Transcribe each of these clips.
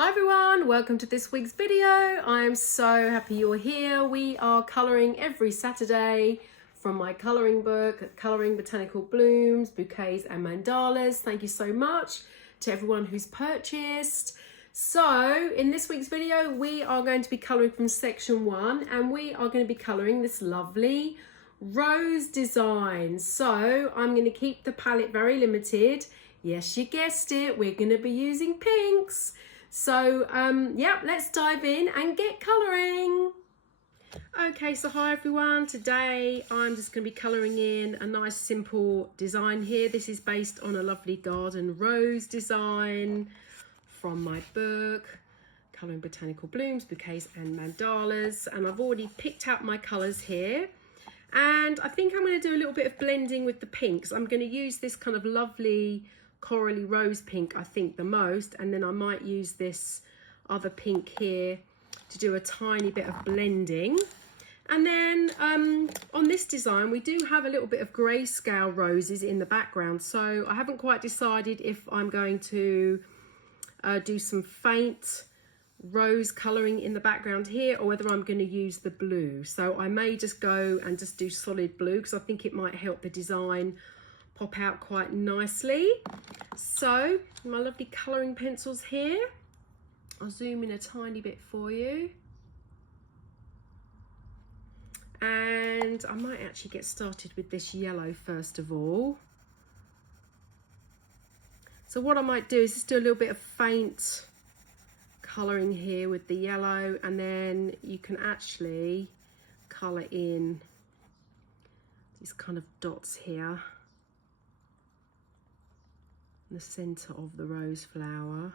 Hi everyone, welcome to this week's video. I am so happy you're here. We are colouring every Saturday from my colouring book, Colouring Botanical Blooms, Bouquets and Mandalas. Thank you so much to everyone who's purchased. So in this week's video, we are going to be colouring from section 1 and we are going to be colouring this lovely rose design. So I'm going to keep the palette very limited. Yes, you guessed it, we're going to be using pinks. So yeah, let's dive in and get colouring. Okay, so hi everyone. Today I'm just going to be colouring in a nice simple design here. This is based on a lovely garden rose design from my book, Colouring Botanical Blooms, Bouquets and Mandalas. And I've already picked out my colours here. And I think I'm going to do a little bit of blending with the pinks. I'm going to use this kind of lovely corally rose pink, I think, the most, and then I might use this other pink here to do a tiny bit of blending. And then on this design we do have a little bit of grayscale roses in the background, so I haven't quite decided if I'm going to do some faint rose colouring in the background here or whether I'm going to use the blue. So I may just go and just do solid blue because I think it might help the design pop out quite nicely. So my lovely colouring pencils here, I'll zoom in a tiny bit for you, and I might actually get started with this yellow first of all. So what I might do is just do a little bit of faint colouring here with the yellow, and then you can actually colour in these kind of dots here in the centre of the rose flower.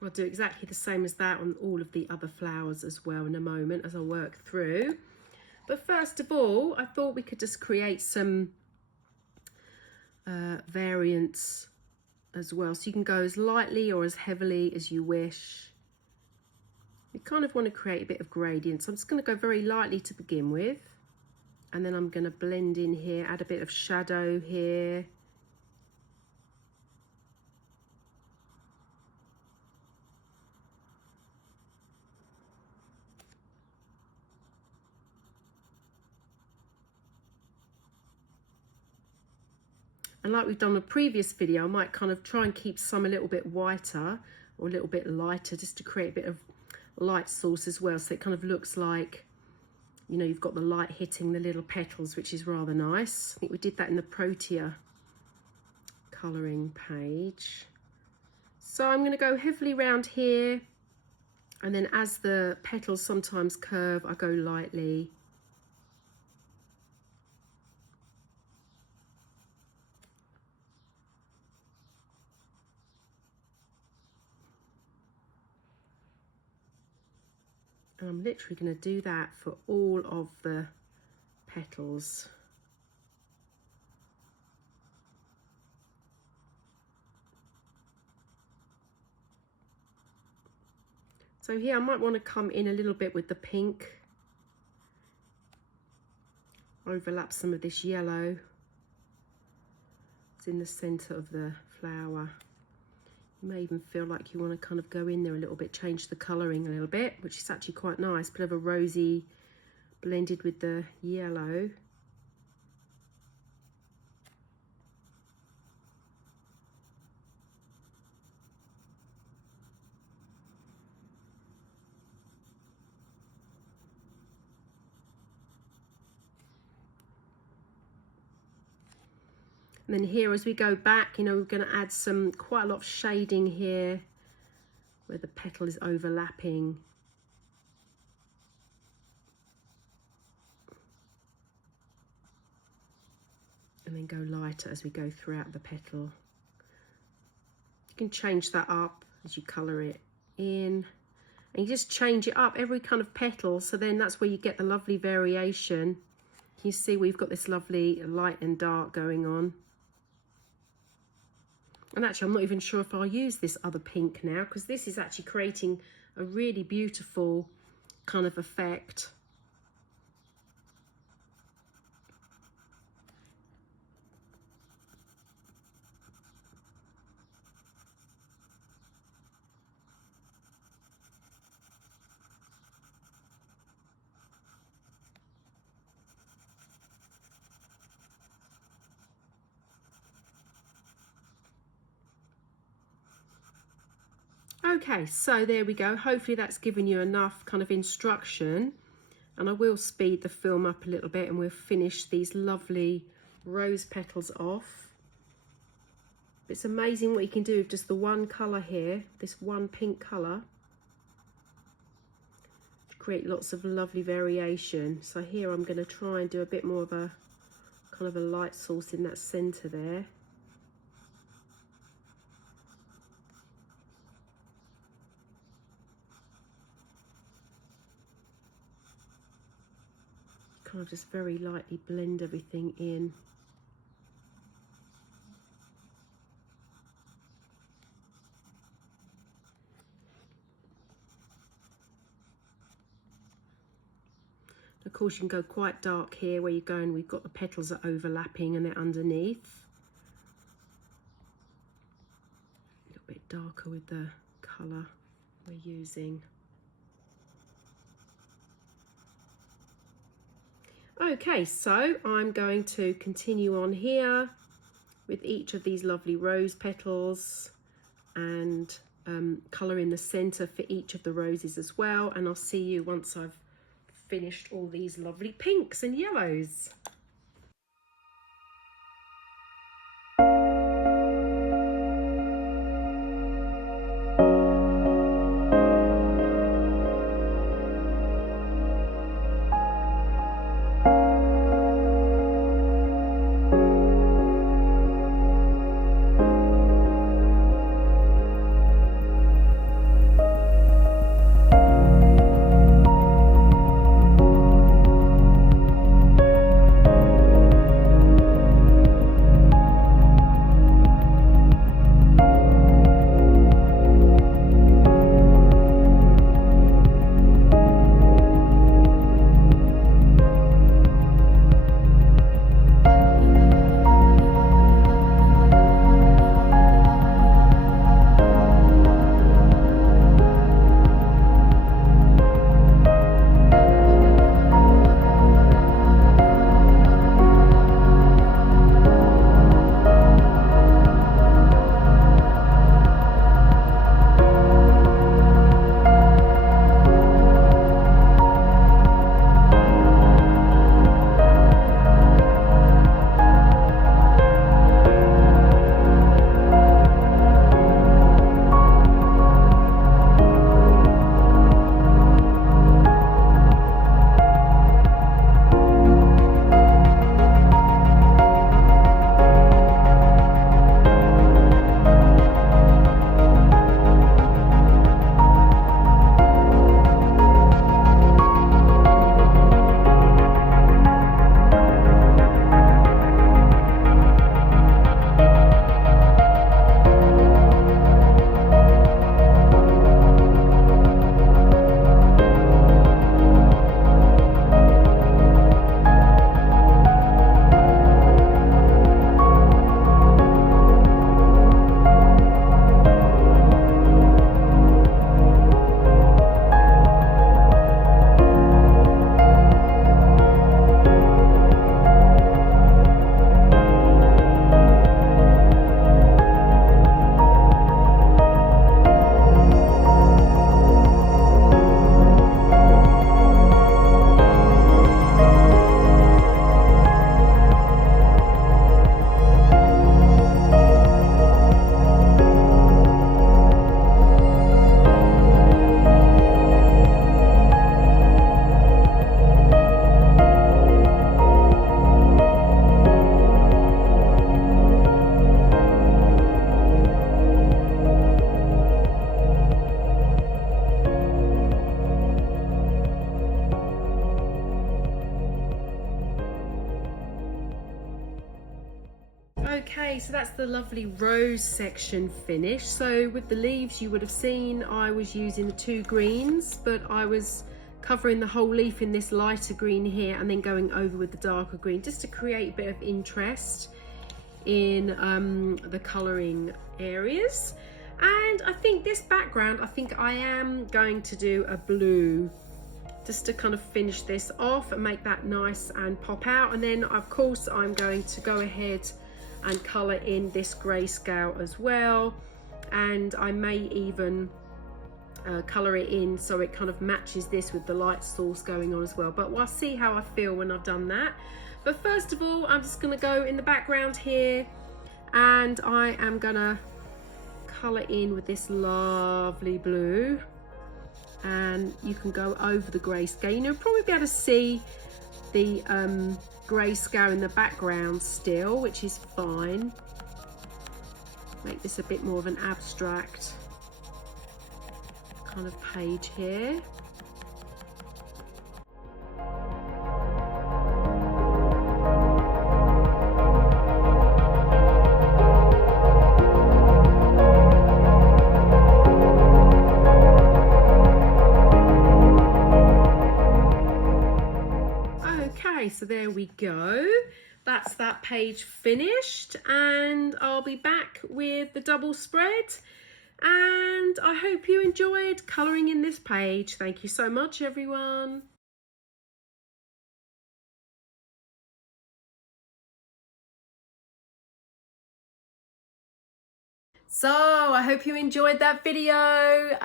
I'll do exactly the same as that on all of the other flowers as well in a moment as I work through. But first of all, I thought we could just create some variants as well. So you can go as lightly or as heavily as you wish. You kind of want to create a bit of gradient. So I'm just going to go very lightly to begin with. And then I'm going to blend in here, add a bit of shadow here. And like we've done in a previous video, I might kind of try and keep some a little bit whiter or a little bit lighter just to create a bit of light source as well. So it kind of looks like, you know, you've got the light hitting the little petals, which is rather nice. I think we did that in the Protea colouring page. So I'm going to go heavily round here, and then as the petals sometimes curve, I go lightly. And I'm literally going to do that for all of the petals. So here I might want to come in a little bit with the pink, overlap some of this yellow. It's in the centre of the flower. You may even feel like you want to kind of go in there a little bit, change the colouring a little bit, which is actually quite nice. Bit of a rosy blended with the yellow. And then here, as we go back, you know, we're going to add quite a lot of shading here where the petal is overlapping. And then go lighter as we go throughout the petal. You can change that up as you colour it in. And you just change it up every kind of petal, so then that's where you get the lovely variation. You see we've got this lovely light and dark going on. And actually, I'm not even sure if I'll use this other pink now, because this is actually creating a really beautiful kind of effect. Okay, so there we go. Hopefully that's given you enough kind of instruction, and I will speed the film up a little bit and we'll finish these lovely rose petals off. It's amazing what you can do with just the one colour here, this one pink colour. Create lots of lovely variation. So here I'm going to try and do a bit more of a kind of a light source in that centre there. Kind of just very lightly blend everything in. Of course, you can go quite dark here where you're going. We've got the petals are overlapping and they're underneath. A little bit darker with the colour we're using. Okay, so I'm going to continue on here with each of these lovely rose petals and colour in the centre for each of the roses as well. And I'll see you once I've finished all these lovely pinks and yellows. Okay, so that's the lovely rose section finished. So with the leaves you would have seen I was using the two greens, but I was covering the whole leaf in this lighter green here and then going over with the darker green just to create a bit of interest in the colouring areas. And I think this background, I think I am going to do a blue just to kind of finish this off and make that nice and pop out. And then of course I'm going to go ahead and colour in this grayscale as well, and I may even colour it in so it kind of matches this with the light source going on as well. But we'll see how I feel when I've done that. But first of all, I'm just going to go in the background here, and I am going to colour in with this lovely blue. And you can go over the grayscale. You'll probably be able to see the grayscale in the background still, which is fine. Make this a bit more of an abstract kind of page here. Okay, so there we go. That's that page finished, and I'll be back with the double spread. And I hope you enjoyed colouring in this page. Thank you so much, everyone. So I hope you enjoyed that video.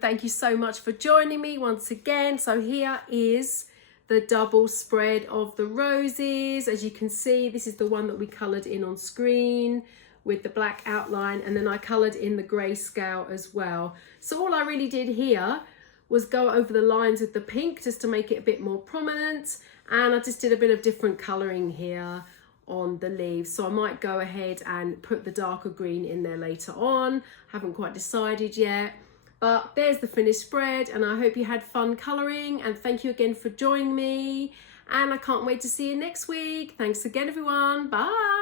Thank you so much for joining me once again. So here is the double spread of the roses. As you can see, this is the one that we coloured in on screen with the black outline, and then I coloured in the grayscale as well. So all I really did here was go over the lines with the pink just to make it a bit more prominent, and I just did a bit of different colouring here on the leaves. So I might go ahead and put the darker green in there later on. Haven't quite decided yet. But there's the finished spread, and I hope you had fun colouring, and thank you again for joining me, and I can't wait to see you next week. Thanks again, everyone. Bye.